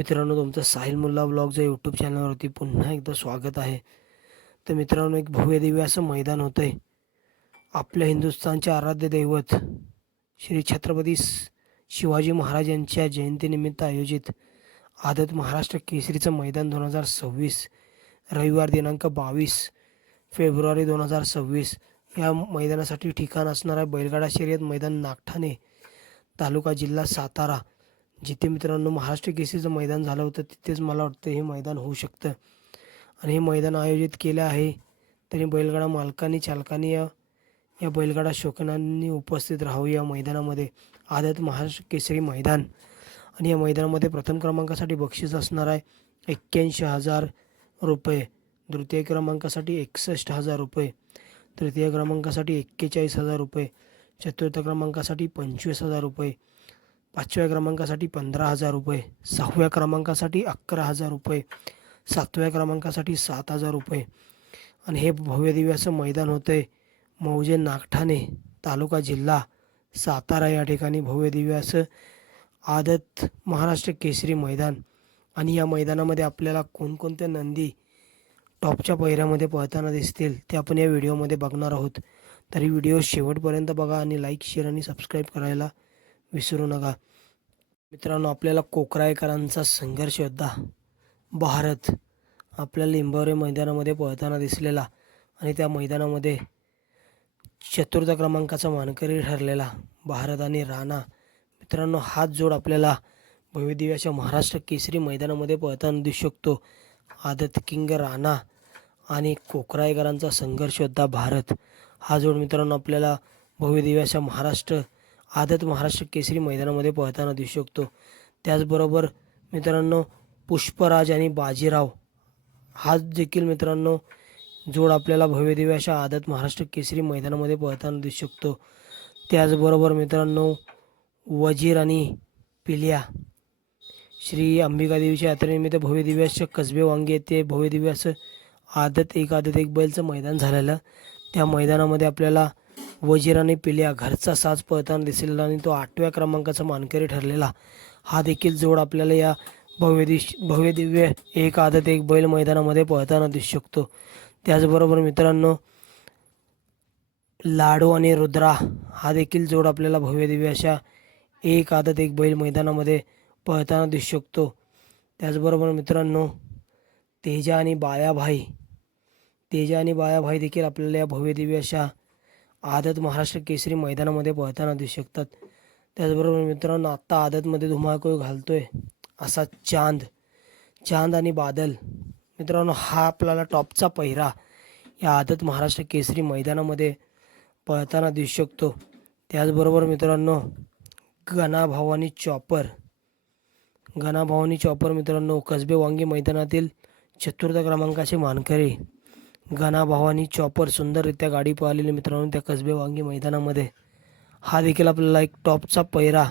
मित्रांनो तुमचं साहिल मुल्ला ब्लॉगच्या यूट्यूब चॅनलवरती पुन्हा एकदा स्वागत आहे. तर मित्रांनो एक भव्य असं मैदान होतं आहे आपल्या हिंदुस्थानचे आराध्य दैवत श्री छत्रपती शिवाजी महाराज यांच्या जयंतीनिमित्त आयोजित आदत महाराष्ट्र केसरीचं मैदान दोन हजार सव्वीस रविवार दिनांक बावीस फेब्रुवारी दोन हजार सव्वीस या मैदानासाठी ठिकाण असणारा बैलगाडा शर्यत मैदान नागठाणे तालुका जिल्हा सातारा जिथे मित्रांनो महाराष्ट्र केसरीचं मैदान झालं होतं तिथेच मला वाटतं हे मैदान होऊ शकतं. आणि हे मैदान आयोजित केलं आहे तरी बैलगाडा मालकांनी चालकांनी या या बैलगाडा शौकीनांनी उपस्थित राहू या मैदानामध्ये. आदत महाराष्ट्र केसरी मैदान. आणि या मैदानामध्ये प्रथम क्रमांकासाठी बक्षीस असणार आहे एक्क्याऐंशी हजार रुपये. द्वितीय क्रमांकासाठी एकसष्ट हजार रुपये. तृतीय क्रमांकासाठी एक्केचाळीस हजार रुपये. चतुर्थ क्रमांकासाठी पंचवीस हजार रुपये. पाचव्या क्रमांकासाठी पंधरा हजार रुपये सहाव्या क्रमांकासाठी अकरा हजार रुपये सातव्या क्रमांकासाठी सात हजार रुपये. आणि हे भव्य असं मैदान होतं आहे मौजे नागठाणे तालुका जिल्हा सातारा या ठिकाणी भव्य असं आदत महाराष्ट्र केसरी मैदान. आणि या मैदानामध्ये आपल्याला कोणकोणत्या नंदी टॉपच्या पहिऱ्यामध्ये पळताना दिसतील ते आपण या व्हिडिओमध्ये बघणार आहोत. तरी व्हिडिओ शेवटपर्यंत बघा आणि लाईक शेअर आणि सबस्क्राईब करायला विसरू नका. मित्रांनो आपल्याला कोकरायकरांचा संघर्ष योद्धा भारत आपल्या लिंबावरे मैदानामध्ये पळताना दिसलेला आणि त्या मैदानामध्ये चतुर्थ क्रमांकाचा मानकरी ठरलेला भारत आणि राणा. मित्रांनो हाच जोड आपल्याला भव्य दिव्याच्या महाराष्ट्र केसरी मैदानामध्ये पळताना दिसू शकतो. आदत किंग राणा आणि कोकरायकरांचा संघर्ष योद्धा भारत. हा जोड मित्रांनो आपल्याला भव्य दिव्याच्या महाराष्ट्र आदत महाराष्ट्र केसरी मैदानामध्ये पळताना दिसू शकतो. त्याचबरोबर मित्रांनो पुष्पराज आणि बाजीराव हा देखील मित्रांनो जोड आपल्याला भव्य अशा आदत महाराष्ट्र केसरी मैदानामध्ये पळताना दिसू शकतो. त्याचबरोबर मित्रांनो वजीर आणि पिल्या श्री अंबिका देवीच्या यात्रेनिमित्त भव्य दिव्याच्या कसबे वांगे येथे भव्य दिव्याचं आदत एक आदत एक बैलचं मैदान झालेलं. त्या मैदानामध्ये आपल्याला वजीराने पिल्या. घरचा साज पळताना दिसलेला आणि तो आठव्या क्रमांकाचा मानकरी ठरलेला. हा देखील जोड आपल्याला या भव्य दिश भव्य दिव्य एक आदत एक बैल मैदानामध्ये पळताना दिसू शकतो. त्याचबरोबर मित्रांनो लाडू आणि रुद्रा हा देखील जोड आपल्याला भव्य दिव्य अशा एक आदत एक बैल मैदानामध्ये पळताना दिसू शकतो. त्याचबरोबर मित्रांनो तेजा आणि बायाभाई तेजा आणि बायाभाई देखील आपल्याला या भव्य दिव्य अशा आदत महाराष्ट्र केसरी मैदानामध्ये पळताना दिसू शकतात. त्याचबरोबर मित्रांनो आत्ता आदतमध्ये धुमाकूळ घालतोय असा चांद. चांद आणि बादल. मित्रांनो हा आपल्याला टॉपचा पहिरा या आदत महाराष्ट्र केसरी मैदानामध्ये पळताना दिसू शकतो. त्याचबरोबर मित्रांनो गणाभावानी चॉपर. गणाभावानी चॉपर मित्रांनो कसबे वांगी मैदानातील चतुर्थ क्रमांकाचे मानकरी. घनाभावानी चॉपर सुंदररित्या गाडी पळालेली मित्रांनो त्या कसबे वांगी मैदानामध्ये. हा देखील आपल्याला एक टॉपचा पैरा.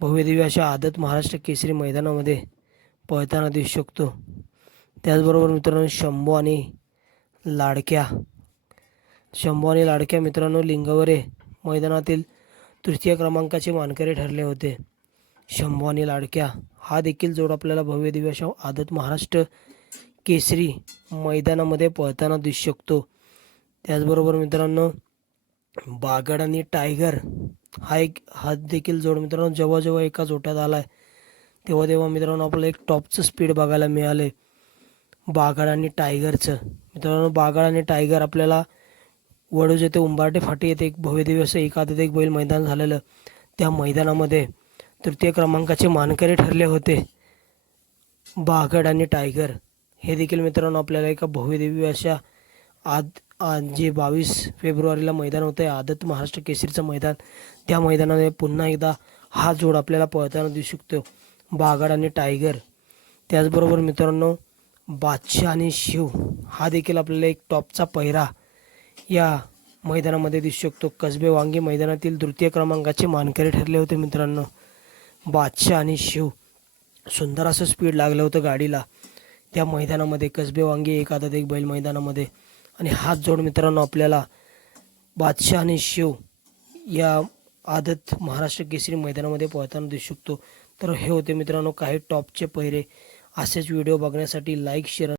भव्यदेवी अशा आदत महाराष्ट्र केसरी मैदानामध्ये पळताना दिसू शकतो. त्याचबरोबर मित्रांनो शंभू आणि लाडक्या. शंभू आणि लाडक्या मित्रांनो लिंगवरे मैदानातील तृतीय क्रमांकाचे मानकरी ठरले होते. शंभू आणि लाडक्या. हा देखील जोड आपल्याला भव्य अशा आदत महाराष्ट्र केसरी मैदानामध्ये पळताना दिसू शकतो. त्याचबरोबर मित्रांनो बागड आणि टायगर हा एक हात देखील जोड मित्रांनो जेव्हा जेव्हा एका जोट्यात आला आहे तेव्हा तेव्हा मित्रांनो आपल्याला एक टॉपचं स्पीड बघायला मिळालं आहे बागड आणि टायगरचं. मित्रांनो बागड आणि टायगर आपल्याला वडूज येथे उंबारटे फाटी येथे एक भव्यदेवी असं एखादं एक बैल मैदान झालेलं त्या मैदानामध्ये तृतीय क्रमांकाचे मानकरी ठरले होते. बागड आणि टायगर. हे देखील मित्रांनो आपल्याला एका भव्यदेवी अशा आद आज जे बावीस फेब्रुवारीला मैदान होतं आहे आदत महाराष्ट्र केसरीचं मैदान त्या मैदानाने पुन्हा एकदा हा जोड आपल्याला पळताना दिसू शकतो. बागड आणि टायगर. त्याचबरोबर मित्रांनो बादशाह आणि शिव हा देखील आपल्याला एक टॉपचा पहिरा या मैदानामध्ये दिसू शकतो. कसबे वांगी मैदानातील तृतीय क्रमांकाचे मानकरी ठरले होते मित्रांनो. बादशाह आणि शिव. सुंदर असं स्पीड लागलं होतं गाडीला. त्या मैदानामध्ये कसबे वांगी एक आदत एक बैल मैदानामध्ये. आणि हात जोड मित्रांनो आपल्याला बादशाह आणि शिव या आदत महाराष्ट्र केसरी मैदानामध्ये पोहताना दिसू शकतो. तर हे होते मित्रांनो काही टॉपचे पहिरे. असेच व्हिडिओ बघण्यासाठी लाईक शेअर